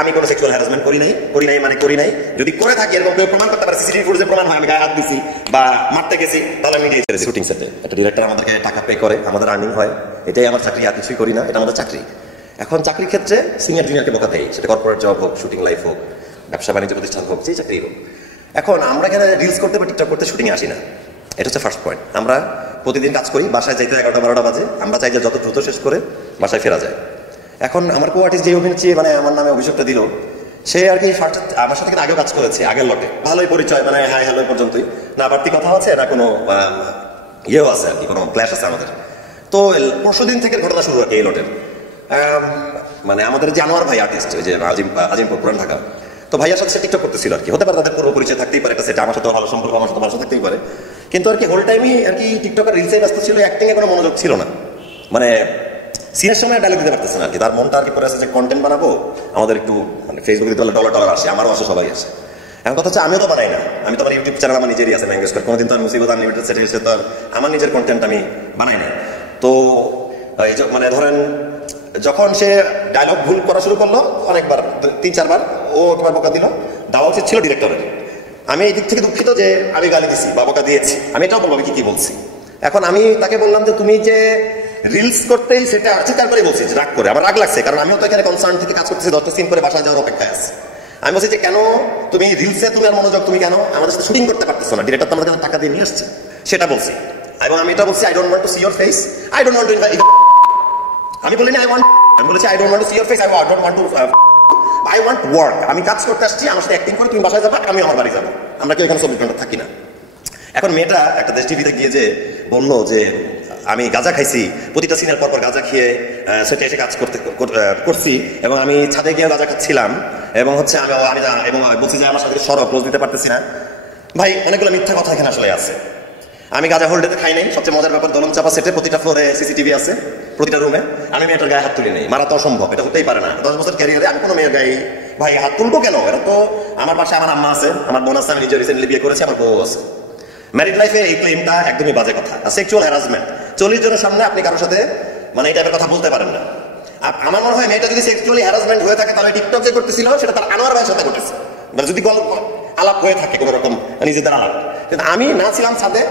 আমি কোনো sexual harassment করি নাই মানে করি নাই। যদি করে থাকি এরকম কেউ প্রমাণ করতে পারে, সিসিটিভি ফুটেজে প্রমাণ হয় আমি গায়ে হাত দিছি বা মারতে গেছি, তাহলে আমি দিয়েছি শুটিং সেটে। একটা ডিরেক্টর আমাদেরকে টাকা পে করে, আমাদের আর্নিং হয়, এটাই আমার চাকরি, আর কিছুই করি না, এটা আমাদের চাকরি। এখন চাকরির ক্ষেত্রে সিনিয়র জুনিয়রকে বকা দেয়, সেটা কর্পোরেট জব হোক, শুটিং লাইফ হোক, ব্যবসা বাণিজ্য প্রতিষ্ঠান হোক, যে চাকরি হোক। এখন আমরা এখানে রিলস করতে বা টিকটক করতে শুটিংয়ে আসি না, এটা হচ্ছে ফার্স্ট পয়েন্ট। আমরা প্রতিদিন কাজ করি, বাসায় যাইতে 11টা-12টা বাজে, আমরা চাই যে যত দ্রুত শেষ করে বাসায় ফেরা যায়। এখন আমার কো আর্টিস্ট যে অভিনেত্রী মানে আমার নামে অভিযোগটা দিল, সে আর কি আমার সাথে আগেও কাজ করেছে, আগের লটে ভালোই পরিচয়, মানে হাই হ্যালো পর্যন্তই, না বাড়তি কথা আছে না কোনো ইয়েও আছে আর কি, কোনো ক্ল্যাশ আছে আমাদের। তো পরশুদিন থেকে ঘটনা শুরু হয় এই লটের। মানে আমাদের যে আনোয়ার ভাই আর্টিস্ট, ওই যে আজিমপুর পুরান ঢাকা, তো ভাইয়ার সাথে সে টিকটক করতেছিল আর কি, হতে পারে তাদের পুরো পরিচয় থাকতেই পারে, একটা সেটা আমার সাথে ভালো সম্পর্ক, আমার সাথে ভালো থাকতেই পারে, কিন্তু আর কি হোল টাইমই আর কি টিকটকের রিলসে ব্যস্ত ছিল, অ্যাক্টিংয়ে কোনো মনোযোগ ছিল না, মানে সিনের সময় ডায়লগ দিতে পারতেছে না আর কি। তার মনটা আর কি করে আছে যে কন্টেন্ট বানাবো, আমাদের একটু মানে ফেসবুকে দিতে ডলার আসে, আমারও আসে, সবাই আসে। এখন কথা হচ্ছে আমিও তো বানাই না, আমি তো আমার ইউটিউব চ্যানেল আমার নিজেরই আছে, ম্যাঙ্গোস করে, কোনোদিন তো আর মুসিবত আনলিমিটেড সেটা এসে তো আর আমার নিজের কন্টেন্ট আমি বানাই না। তো এই মানে ধরেন যখন সে ডায়লগ ভুল করা শুরু করলো অনেকবার, 3-4 বার, ও একবার বকা দিল, দেওয়া উচিত ছিল ডিরেক্টরের। আমি এই দিক থেকে দুঃখিত যে আমি গালি দিছি বা বকা দিয়েছি, আমি এটাও বলবো আমি কি বলছি। এখন আমি তাকে বললাম যে তুমি যে রিলস করতেই সেটা চিৎকার করে বলছি, রাগ করে, আমার রাগ লাগছে, কারণ আমিও তো এখানে কনসার্ন থেকে কাজ করতেছি, 10টা সিন করে বাসায় যাওয়ার অপেক্ষায় আছে। আমি বলছি যে কেন তুমি রিলসে তুমি আর মনোযোগ, তুমি কেন আমাদের সাথে শুটিং করতে পারতেছো না, ডিরেক্টর তো আমাদের টাকা দিয়ে নিয়ে আসছে, সেটা বলছি। এবং আমি এটা বলছি I don't want to C your face, I don't want to, আমি বলিনি আমি বলেছি I don't want to C your face, I don't want to, I want work. আমি কাজ করতে আসছি, আমার সাথে অ্যাক্টিং করে তুমি বাসায় যাবা, আমি আমার বাড়ি যাবো, আমরা কি এখানে 24 ঘন্টা থাকি না। এখন মেয়েটা একটা দেশ টিভিতে গিয়ে যে বললো যে আমি গাঁজা খাইছি, প্রতিটা সিনের পর গাঁজা খেয়ে সেটা এসে কাজ করছি, এবং আমি ছাদে গিয়ে গাঁজা খাচ্ছিলাম, এবং হচ্ছে আমি এবং বলছি যে আমার সাথে সরব রোজ দিতে পারতেছি না। ভাই অনেকগুলো মিথ্যা কথা এখানে আসলে আছে। আমি গাঁজা হোল্ডেতে খাই নাই, সবচেয়ে মজার ব্যাপার দলম চাপা সেটে প্রতিটা ফ্লোরে সিসিটিভি আছে, প্রতিটা রুমে। আমি মেয়েটার গায়ে হাত তুলি নেই, মারা তো অসম্ভব, এটা হতেই পারে না। 10 বছর ক্যারিয়ারে আমি কোনো মেয়ের গায়ে ভাই হাত তুলবো কেন? এরা তো আমার পাশে আমার আম্মা আছে, আমার বোন আছে, আমি নিজে রিসেন্টলি বিয়ে করেছি, আমার বউ আছে। ম্যারিড লাইফে এই ক্লেমটা একদমই বাজে কথা। সেক্সুয়াল হ্যারাসমেন্ট 40 জনের সামনে আপনি কারোর সাথে মানে এই টাইপের কথা বলতে পারেন না। আমার মনে হয় মেয়েটা যদি সেক্সুয়ালি হ্যারাসমেন্ট হয়ে থাকে, তাহলে টিকটক যে করতেছিল সেটা তার আনোয়ার ভাইয়ের সাথে করতেছে, মানে যদি আলাপ হয়ে থাকে কোনো রকম নিজেদের আলাপ। কিন্তু আমি না ছিলাম ছাদে,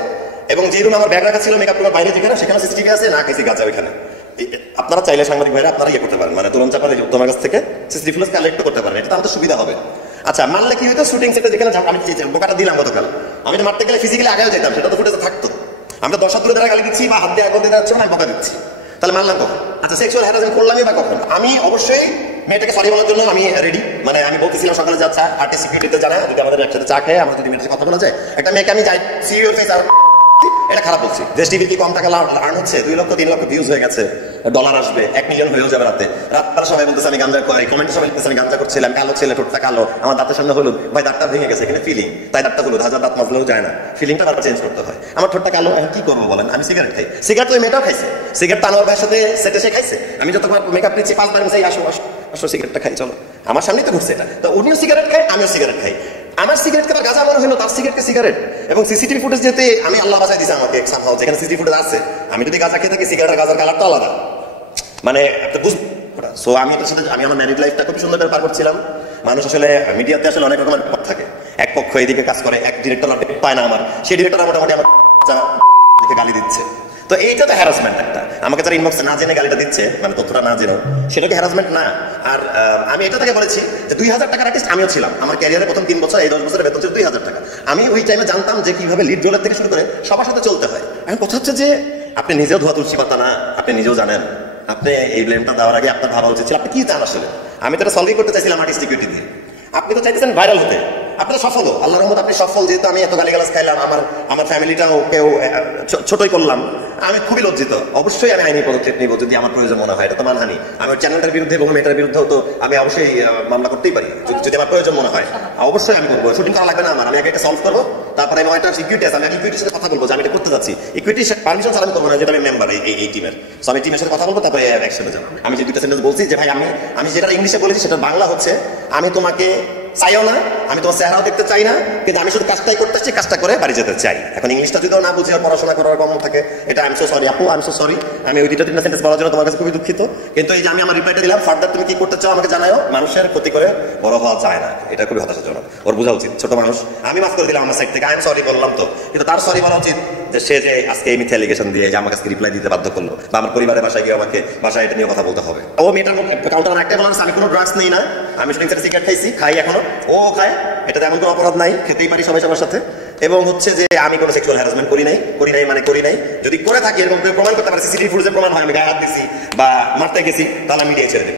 এবং যে রুমে আমার ব্যাগ রাখা ছিল মেকআপ রুমের বাইরে, যেখানে সেখানে সিসিটিভি আছে, না খেয়েছি গাঁজা ওইখানে। আপনারা চাইলে সাংবাদিক ভাইরা আপনারা ইয়ে করতে পারেন, মানে তুলন চাপার তোমার কাছ থেকে সিসিটিভি ফুটেজ কালেক্ট করতে পারেন, এটা আমাদের সুবিধা হবে। আচ্ছা মানলে কি হইতো, শুটিং সেটে যেখানে আমি বোকাটা দিলাম গতকাল, আমি মারতে গেলে ফিজিক্যালি আগেও যেতাম, সেটা তো ফুটেজে থাকতো। আমরা 10 হাত দূরে দাঁড়া গালি দিচ্ছি বা হাত দিয়ে আগুন দিয়ে যাচ্ছি, না বোকা দিচ্ছি, তাহলে মানলাম কখন? আচ্ছা সেক্সুয়াল হ্যারাসমেন্ট করলামই বা কখন? আমি অবশ্যই মেয়েটাকে সরি বলার জন্য আমি রেডি, মানে আমি বলতেছিলাম সকালে যা চা আর্টিস্ট সিকিউরিটিতে জানায়, যদি আমাদের একসাথে চা খেয়ে আমরা যদি মেয়েটার কথা বলা যায়, একটা মেয়েকে আমি যাই সিইও ফেস, এটা খারাপ বলছি। দেশ টিভি কি কম টাকা আর্ন হচ্ছে? 2 লক্ষ 3 লক্ষ ভিউজ হয়ে গেছে, ডলার আসবে, 1 মিলিয়ন হয়েও যাবে রাতে। রাতটা সবাই বলতেছে আমি গাঞ্জা করি, কমেন্টে সবাই লিখতেছে আমি গাঞ্জা করছিলাম, কালো ছেলে, ঠোঁটটা কালো, আমার দাঁতের সামনে হলুদ। ভাই দাঁতটা ভেঙে গেছে, এখানে ফিলিং, তাই দাঁতটা হলুদ, হাজার দাঁত মাজলেও যায় না, ফিলিংটা বারবার চেঞ্জ করতে হয়। আমার ঠোঁটটা কালো, এখন কি করবো বলেন? আমি সিগারেট খাই, সিগারেট তো ওই মেয়েটাও খাইছে, সিগারেট আনোয়ার ভাইয়ের সাথে সেটে সে খাইছে। আমি যতবার মেকআপ নিচ্ছি 5 বার চাই আসো আসো আসো সিগারেটটা খাই, চলো, আমার সামনেই তো ঘুরছে এটা। তো উনিও সিগারেট খায়, আমিও সিগারেট খাই, আমার সিগারেটকে তার গাঁজা মনে হলো, তার সিগারেটকে সিগারেট। এবং সিসিটিভি ফুটেজ যেতে আমি আল্লাহ বাঁচাই দিয়েছে আমাকে সামহাও, যেখানে সিসিটিভি ফুটেজ আছে, আমি যদি গাঁজা খেয়ে থাকি, সিগারেটের গাঁজার কালারটা আলাদা, মানে একটা বুঝ। সো আমি এটার সাথে আমি আমার ম্যারিড লাইফটা খুব সুন্দর করে পার করছিলাম। মানুষ আসলে মিডিয়াতে আসলে অনেক রকমের পথ থাকে, এক পক্ষ এদিকে কাজ করে, এক ডিরেক্টর পায় না আমার, সেই ডিরেক্টর মোটামুটি আমার গালি দিচ্ছে। তো এইটা তো হ্যারাসমেন্ট একটা, আমাকে যারা ইনবক্সে না জেনে গালিটা দিচ্ছে, মানে তথ্যটা না জেনে, সেটাকে হ্যারাসমেন্ট না। আর আমি এটা থেকে বলেছি যে 2000 টাকার আর্টিস্ট আমিও ছিলাম, আমার ক্যারিয়ারে প্রথম 3 বছর, এই 10 বছরের বেতন ছিল 2000 টাকা। আমি ওই টাইমে জানতাম যে কিভাবে লিড রোলের থেকে শুরু করে সবার সাথে চলতে হয়। এখন কথা হচ্ছে যে আপনি নিজেও ধোয়া তুলসী পাতা না, আপনি নিজেও জানেন, আপনি এই ব্লেমটা দেওয়ার আগে আপনার ভাবা উচিত ছিল আপনি কি চান আসলে। আমি তো এটা সলভই করতে চাইছিলাম আর্টিস্ট সিকিউরিটি দিয়ে, আপনি তো চাইতেছেন ভাইরাল হতে, আপনি তো সফল, আল্লাহর রহমত আপনি সফল। যেহেতু আমি এত গালিগালাজ খাইলাম, আমার ফ্যামিলিটাও কেউ ছোটই করলাম, আমি খুবই লজ্জিত। অবশ্যই আমি আইনি পদক্ষেপ নিব যদি আমার প্রয়োজন মনে হয়, এটা তো মানহানি। আমি চ্যানেলটার বিরুদ্ধে এবং মেয়েটার বিরুদ্ধেও তো আমি অবশ্যই মামলা করতেই পারি যদি আমার প্রয়োজন মনে হয়, অবশ্যই আমি করবো। শুটিং করা লাগবে না আমার, আমি আগে এটা সলভ করবো, তারপরে আমি একটা সিকিউরিটি আছে, আমি ইকুইটির সাথে কথা বলবো যে আমি এটা করতে যাচ্ছি, ইকুইটি পারমিশন ছাড়া আমি করবো না, যেটা আমি মেম্বার এই টিমের। সো আমি টিমের সাথে কথা বলবো, তারপরে অ্যাকশনে যাবো। আমি যে 2টা সেন্টেন্স বলছি যে ভাই আমি যেটা ইংলিশে বলেছি সেটা বাংলা হচ্ছে, আমি তোমাকে চাইও না, আমি তোমার চেহারাও দেখতে চাই না, কিন্তু আমি শুধু কাজটাই করতে চাই, কাজটা করে বাড়ি যেতে চাই। এখন ইংলিশটা যদিও না বুঝে পড়াশোনা করার কম থাকে, এটা আই এম সো সরি আপু, আই এম সো সরি, আমি ওই তিনটা সেন্টেন্স বলার জন্য তোমার কাছে খুবই দুঃখিত। কিন্তু এই যে আমি আমার রিপ্লাইটা দিলাম, ফার্দার তুমি কি করতে চাও আমাকে জানাও। মানুষের ক্ষতি করে বড় হওয়া যায় না, এটা খুবই হতাশাজনক। ওর বোঝা উচিত ছোট মানুষ, আমি মাফ করে দিলাম আমার সাইড থেকে, আই এম সরি বললাম তো, কিন্তু তার সরি বলা উচিত যে সে যে আজকে এই মিথ্যা এলিগেশন দিয়ে যে আমার কাছে রিপ্লাই দিতে বাধ্য করলো, বা আমার পরিবারের বাসায় গিয়ে আমাকে বাসায় এটা নিয়ে কথা বলতে হবে। ও মেয়েটার কাউন্টার একটা বলার আমি কোনো ড্রাগস নেই না, আমি শুটিং সেটে সিগারেট খাইছি, খাই এখনো, ও খায়, এটাতে এমন কোনো অপরাধ নাই, খেতেই পারি সবাই সবার সাথে। এবং হচ্ছে যে আমি কোনো সেক্সুয়াল হ্যারাসমেন্ট করি নাই মানে করি নাই। যদি করে থাকি এরকম প্রমাণ করতে পারি, সিসিটিভি ফুটেজে প্রমাণ হয় আমি গায়ে হাত দিছি বা মারতে গেছি, তাহলে আমি মিডিয়ায় ছেড়ে দেব।